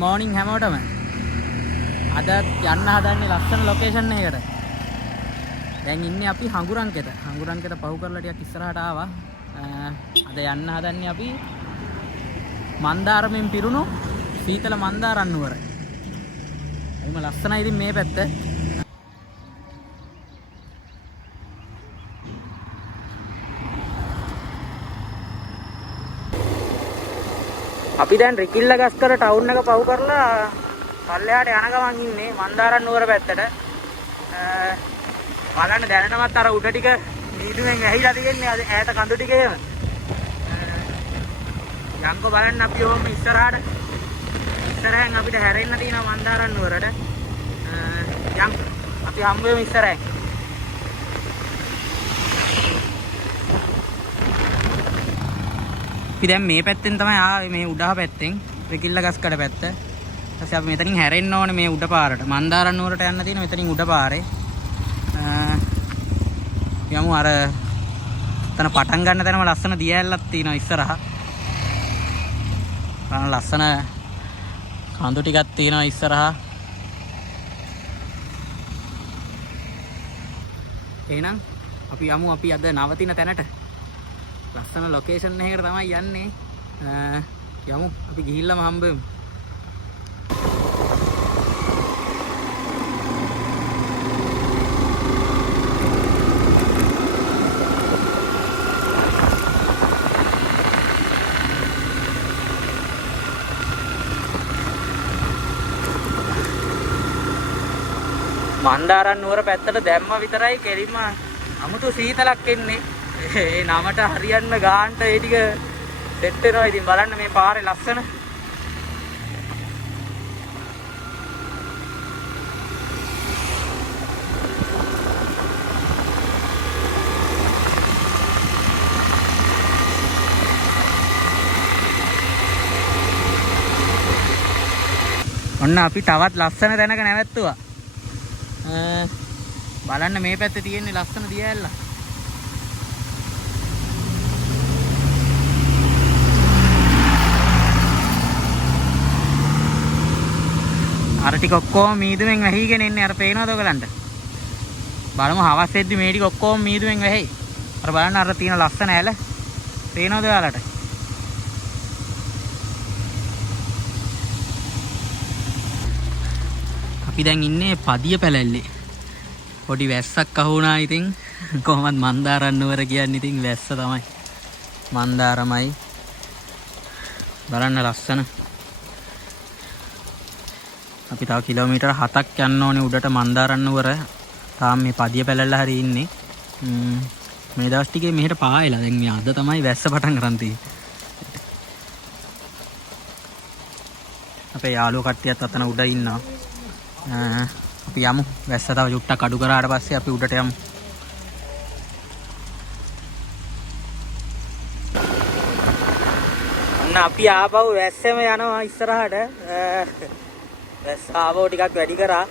Morning හැමෝටම. අද යන්න හදන්නේ ලස්සන ලොකේෂන් එකකට. දැන් ඉන්නේ අපි හඟුරන්කෙත. හඟුරන්කෙත පහු කරලා ටිකක් ඉස්සරහට ආවා. අද යන්න හදන්නේ අපි මන්දාරමෙන් පිරුණු සීතල මන්දාරන් නුවර. එයිම ලස්සනයි ඉතින් මේ පැත්ත. අපි දැන් රිකිල්ලගස්කර ටවුන් එක පහු කරලා පල්ලෙහාට යන ගමන් ඉන්නේ මන්දාරන් නුවර පැත්තට. බලන්න දැනටමත් අර උඩ ටික නීදුවෙන් ඇහිලා තියෙන්නේ ඈත කඳු ටිකේම. යන්කෝ බලන්න අපි ඔහොම ඉස්සරහෙන් අපිට හැරෙන්න තියෙනවා මන්දාරන් නුවරට. යම් අපි හම්බ වෙමු ඉස්සරහෙන්. අපි දැන් මේ පැත්තෙන් තමයි ආවේ, මේ උඩහ පැත්තෙන් රිකිල්ලගස්කඩ පැත්ත. ඊට පස්සේ අපි මෙතනින් හැරෙන්න ඕනේ මේ උඩ පාරට. මන්දාරන් නුවරට යන්න තියෙන මෙතනින් උඩ පාරේ. යමු අර තන පටන් ගන්න තැනම ලස්සන දියැලක් තියෙනවා ඉස්සරහා. බලන්න ලස්සන කඳු ටිකක් තියෙනවා ඉස්සරහා. එහෙනම් අපි යමු අපි අද නවතින තැනට. ලස්සන ලොකේෂන් එකකට තමයි යන්නේ. යමු අපි ගිහිල්ලාම හම්බෙමු. මන්දාරන් නුවර පැත්තට දැම්ම විතරයි කෙලින්ම අමුතු සීතලක් එන්නේ. ඒ නමට හරියන්න ගාන්ට ඒ ටික සෙට් වෙනවා. ඉතින් බලන්න මේ පාරේ ලස්සන. ඔන්න අපි තවත් ලස්සන තැනක නැවැත්තුවා. බලන්න මේ පැත්තේ තියෙන්නේ ලස්සන දියැලක්. අර ටික ඔක්කොම මීදුවෙන් වැහිගෙන ඉන්නේ. අර පේනවද ඔයගලන්ට? බලමු හවස් වෙද්දි මේ ටික ඔක්කොම මීදුවෙන් වැහෙයි. අර බලන්න අර තියෙන ලස්සන ඇල පේනවද ඔයාලට? අපි දැන් ඉන්නේ පදිය පැලැල්ලේ. පොඩි වැස්සක් අහු වුණා. ඉතින් කොහොමද මන්දාරන් නුවර කියන්නේ ඉතින් වැස්ස තමයි. මන්දාරමයි. බලන්න ලස්සන. අපි තව කිලෝමීටර් 7ක් යන්න ඕනේ උඩට මන්දාරන් නුවර. තාම මේ පදිය පැලැල්ල හරි ඉන්නේ. මේ දවස් ටිකේ මෙහෙට පායලා. දැන් මේ අද තමයි වැස්ස පටන් ගන්න තියෙන්නේ. අපේ යාළුවෝ කට්ටියත් අතන උඩ ඉන්නවා. අපි යමු. වැස්ස තව චුට්ටක් අඩු කරාට පස්සේ අපි උඩට යමු. ඔන්න අපි ආපහු වැස්සෙම යනවා ඉස්සරහට. වැස්ස ආවෝ ටිකක් වැඩි කරා.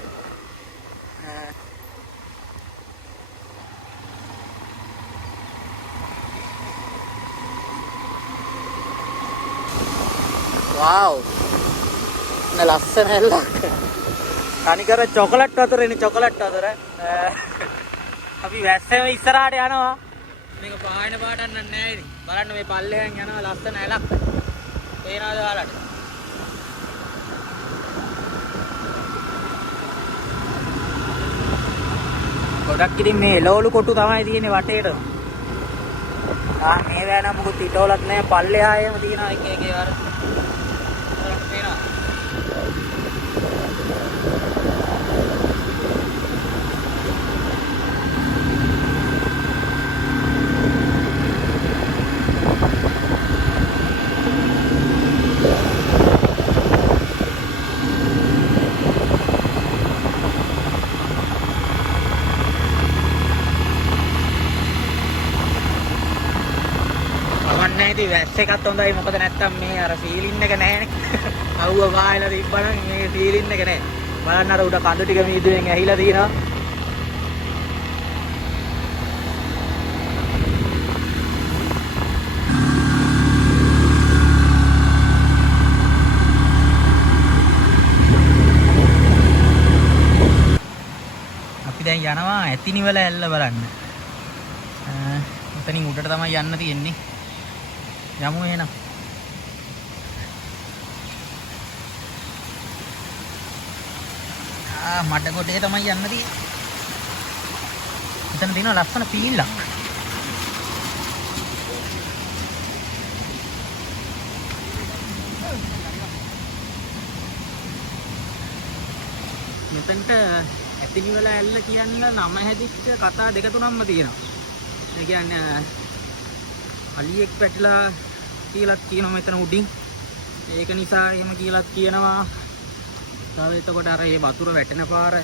වව්. ලස්සන හැල්ලක්. තනිකර චොකලට් වතුරනේ, චොකලට් වතුර. අපි වැස්සෙම ඉස්සරහට යනවා. මේක පායන පාටක් නෑ ඉතින්. බලන්න මේ පල්ලෙහෙන් යනවා ලස්සන ඇලක්. පේනවද ඔයාලට? ගොඩක් ඉතින් මේ එළවලු කොටු තමයි තියෙන්නේ වටේට. මේ වෑන මොකුත් ඉටවලක් නෑ. පල්ලෙහායම තියෙනවා එක එක ඒවා. පේනවා. වැස්ස එකත් හොඳයි. මොකද නැත්තම් මේ අර සීලින් එක නැහැනේ. අවුව ගායලා තිබ්බනම් මේ සීලින් එක නැහැ. බලන්න අර උඩ කඳු ටික මීදුවෙන් ඇහිලා තියෙනවා. අපි දැන් යනවා ඇතිනිවල ඇල්ල බලන්න. එතනින් උඩට තමයි යන්න තියෙන්නේ. යමු එහෙනම්. මඩ කොටේ තමයි යන්න තියෙන්නේ. එතන තියෙනවා ලස්සන පීල්ලක්. මෙතනට ඇතිනිවල ඇල්ල කියන්න නම හැදිච්ච කතා දෙක තුනක්ම තියෙනවා. ඒ කියන්නේ අලියෙක් පැටලා කියලාත් කියනවා මෙතන උඩින්. ඒක නිසා එහෙම කියලාත් කියනවා. තව එතකොට අර මේ වතුර වැටෙන පාර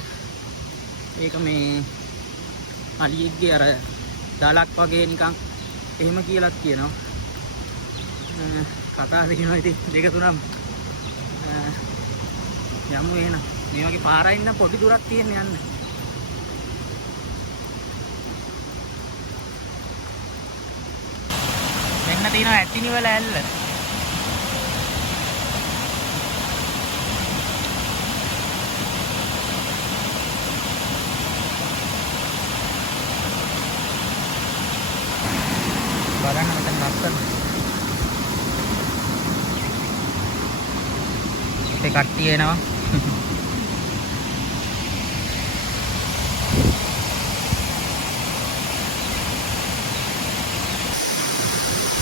ඒක මේ අලියෙක්ගේ අර දලක් වගේ නිකන් එහෙම කියලාත් කියනවා. කතා තියෙනවා ඉතින් දෙක තුනක්. යමු එහෙනම්. මේ වගේ පාරයි නම් පොඩි දුරක් තියෙන යන්න. මෙන්න තියෙනවා ඇතිනිවල ඇල්ල. බලන්න මෙතන ලස්සන. අපේ කට්ටිය එනවා.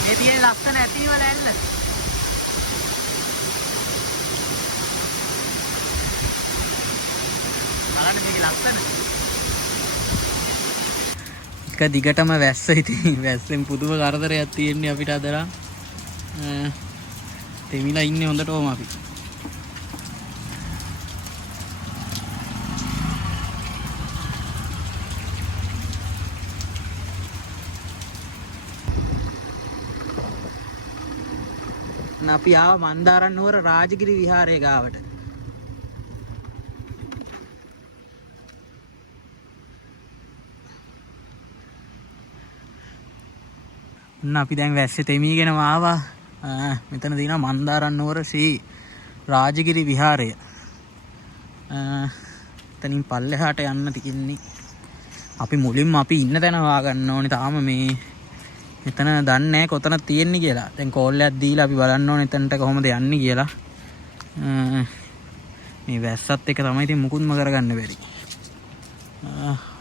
මේ තියෙන ලස්සන ඇතිනිවල ඇල්ල. බලන්න මේක ලස්සන. එක දිගටම වැස්ස ඉතින් වැස්සෙන් පුදුම කරදරයක් තියෙන්නේ අපිට අදලා. තෙමිලා ඉන්නේ හොඳටම අපි. අපි ආව මන්දාරන් නුවර රාජගිරි විහාරය ගාවට. අපි දැන් වැස්සේ තෙමීගෙන ආවා. මෙතන තියෙනවා මන්දාරන් නුවර ශ්‍රී රාජගිරි විහාරය. එතනින් පල්ලෙහාට යන්න තියෙන්නේ. අපි මුලින්ම අපි ඉන්න තැන හොයාගන්න ඕනේ. තාම මේ මෙතන දන්නේ නැහැ කොතන තියෙන්නේ කියලා. දැන් කෝල් එකක් දීලා අපි බලන්න ඕනේ එතනට කොහොමද යන්නේ කියලා. මේ වැස්සත් එක තමයි ඉතින් මුකුත්ම කරගන්න බැරි.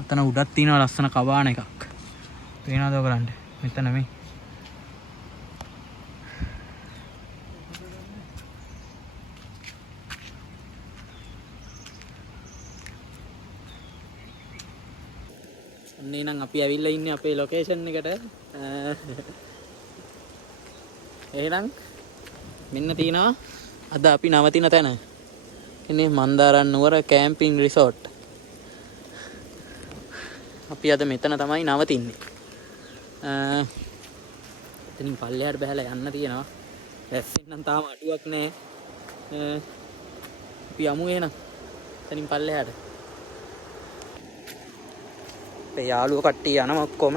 අතන උඩක් තියෙනවා ලස්සන කබාන එකක්. පේනවද ඔයගලන්ට? මෙතන මේ. අන්න එහෙනම් අපි ඇවිල්ලා ඉන්නේ අපේ ලොකේෂන් එකට. එහෙනම් මෙන්න තියෙනවා අද අපි නවතින තැන. ඉන්නේ මන්දාරන් නුවර කැම්පින් රිසෝට්. අපි අද මෙතන තමයි නවතින්නේ. එතනින් පල්ලෙහාට බහලා යන්න තියෙනවා. වැස්සෙන් නම් තාම අඩුවක් නැහැ. අපි යමු එහෙනම්. එතනින් පල්ලෙහාට. අපේ යාළුවෝ කට්ටිය යනවා ඔක්කොම.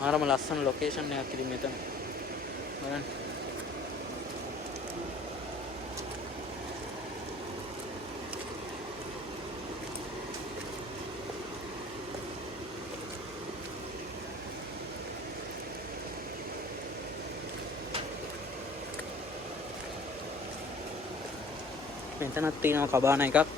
මාරම ලස්සන ලොකේෂන් එකක් ඉතින් මෙතන. බලන්න. මෙතනත් තියෙනවා කබාන එකක්.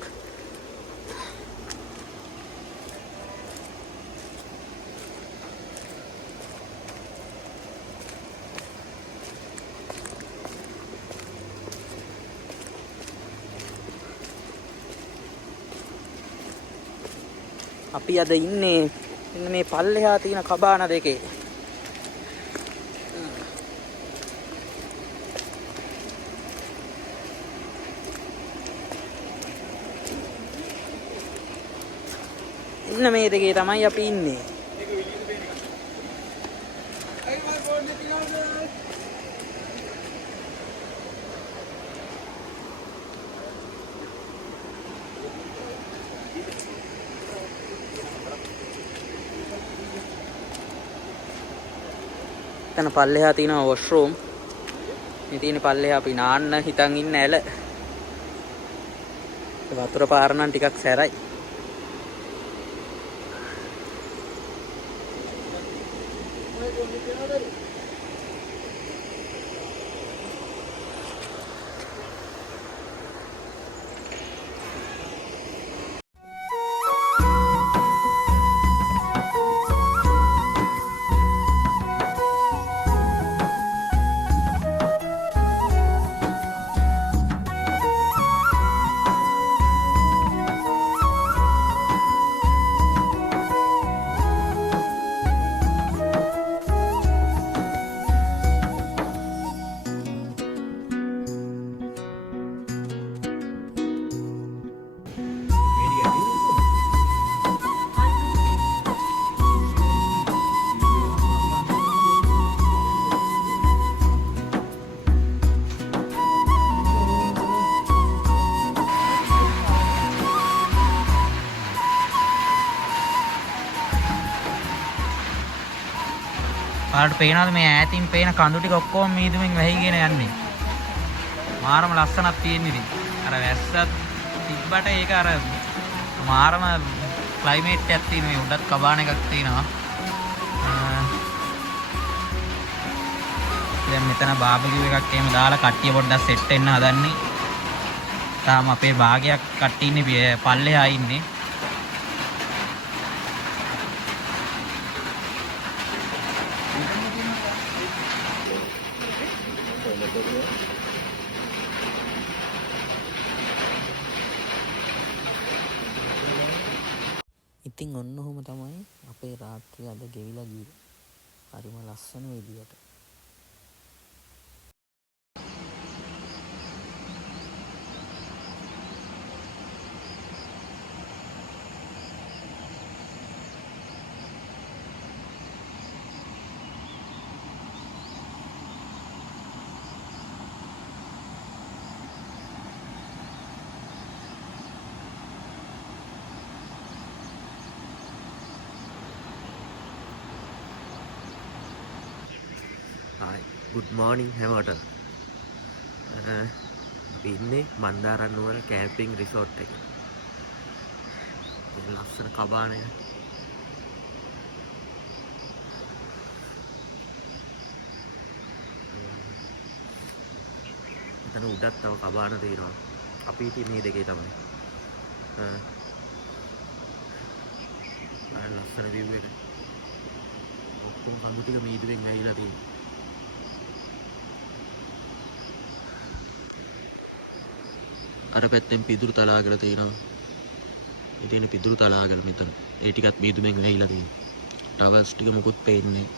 අපි අද ඉන්නේ මෙන්න මේ පල්ලෙහා තියෙන කබාන දෙකේ. ඉන්න මේ දෙකේ තමයි අපි ඉන්නේ. එතන පල්ලෙහා තියෙනවා වොෂ්රූම්. මේ තියෙන පල්ලෙහා අපි නාන්න හිතන් ඉන්න ඇල. වතුර පාර නම් ටිකක් සැරයි. ඔයාලට පේනවද මේ ඈතින් පේන කඳු ටික ඔක්කොම මීදුමින් වැහිගෙන යන්නේ. මාරම ලස්සනක් තියෙන ඉතින්. අර වැස්සත් තිබ්බට ඒක අර මාරම ක්ලයිමේට් එකක් තියෙන මේ උඩත් කබාන එකක් තියෙනවා. දැන් මෙතන බාබකියු එකක් එහෙම දාලා කට්ටිය පොඩ්ඩක් සෙට් වෙන්න හදන්නේ. තාම අපේ භාගයක් කට්ටිය ඉන්නේ පල්ලෙහා ඉන්නේ. ඉතින් ඔන්න ඔහොම තමයි අපේ රාත්‍රිය අද ගෙවිලා ගියේ. හරිම ලස්සන විදියට. good morning හැමෝටම. අපි ඉන්නේ මන්දාරම් නුවර කැම්පින් රිසෝට් එකේ. මේ ලස්සන කබානය. එතන උඩත් තව කබාන තියෙනවා. අපි හිටියේ මේ දෙකේ තමයි. ලස්සන view එක. ඔක්කොම කඳු ටික මීදුවෙන් වැහිලා තියෙනවා. අර පැත්තෙන් පිදුරු තලාගල තියෙනවා. මේ තියෙන පිදුරු තලාගල මෙතන. ඒ ටිකත් මීදුමෙන් වැහිලා තියෙනවා. ටවර්ස් ටික මොකුත් පේන්නේ නැහැ.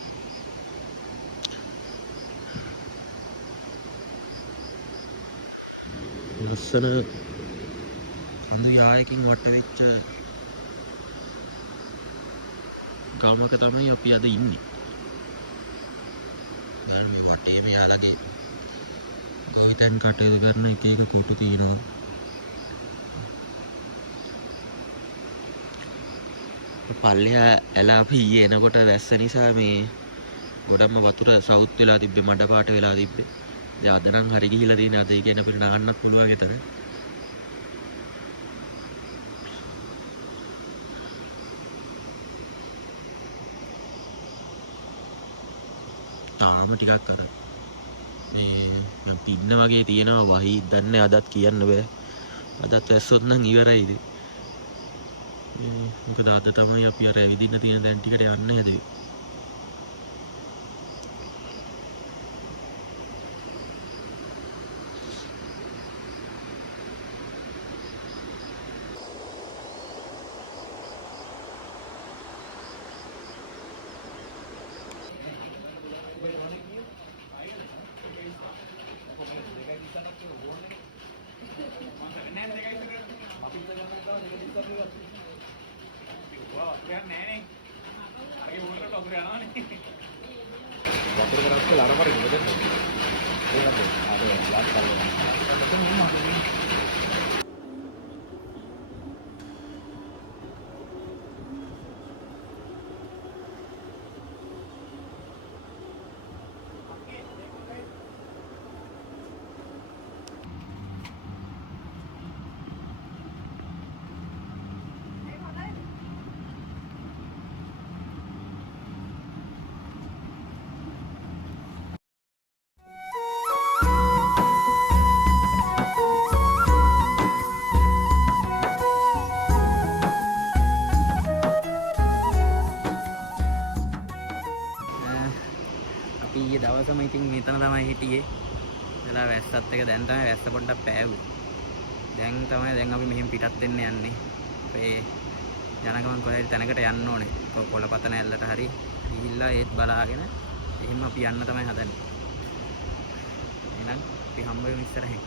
ලස්සන කඳු යායකින් වට වෙච්ච ගමක තමයි අපි අද ඉන්නේ. මේ වටේ මෙයාලගේ ගොවිතැන් කටයුතු කරන එක එක කොටු තියෙනවා. පල්ලෙහා ඇල අපි ඊයේ එනකොට වැස්ස නිසා මේ ගොඩක්ම වතුර සවුත් වෙලා තිබ්බේ, මඩ පාට වෙලා තිබ්බේ. දැන් අද නම් හරි ගිහිලා තියෙන. අද ඒ කියන්නේ අපිට නාන්නත් පුළුවන් විතර. තාම ටිකක් අර මේ පින්න වගේ තියෙනවා. වහී දන්නේ අදත් කියන්න බෑ. අදත් වැස්සොත් නම් ඉවරයිද. මොකද අද තමයි අපි අර ඇවිදින්න තියෙන දැන් ටිකට යන්න හැදුවේ. දවසම ඉතින් මෙතන තමයි හිටියේ. එලා වැස්සත් එක දැන් තමයි වැස්ස පොඩ්ඩක් පෑවුවේ. දැන් අපි මෙහෙම පිටත් වෙන්න යන්නේ. අපේ යන ගමන් කොහේ හරි තැනකට යන්න ඕනේ. කොළපතන ඇල්ලට හරි ගිහිල්ලා ඒත් බලාගෙන එහෙම අපි යන්න තමයි හදන්නේ. එහෙනම් අපි හම්බ වෙමු ඉස්සරහින්.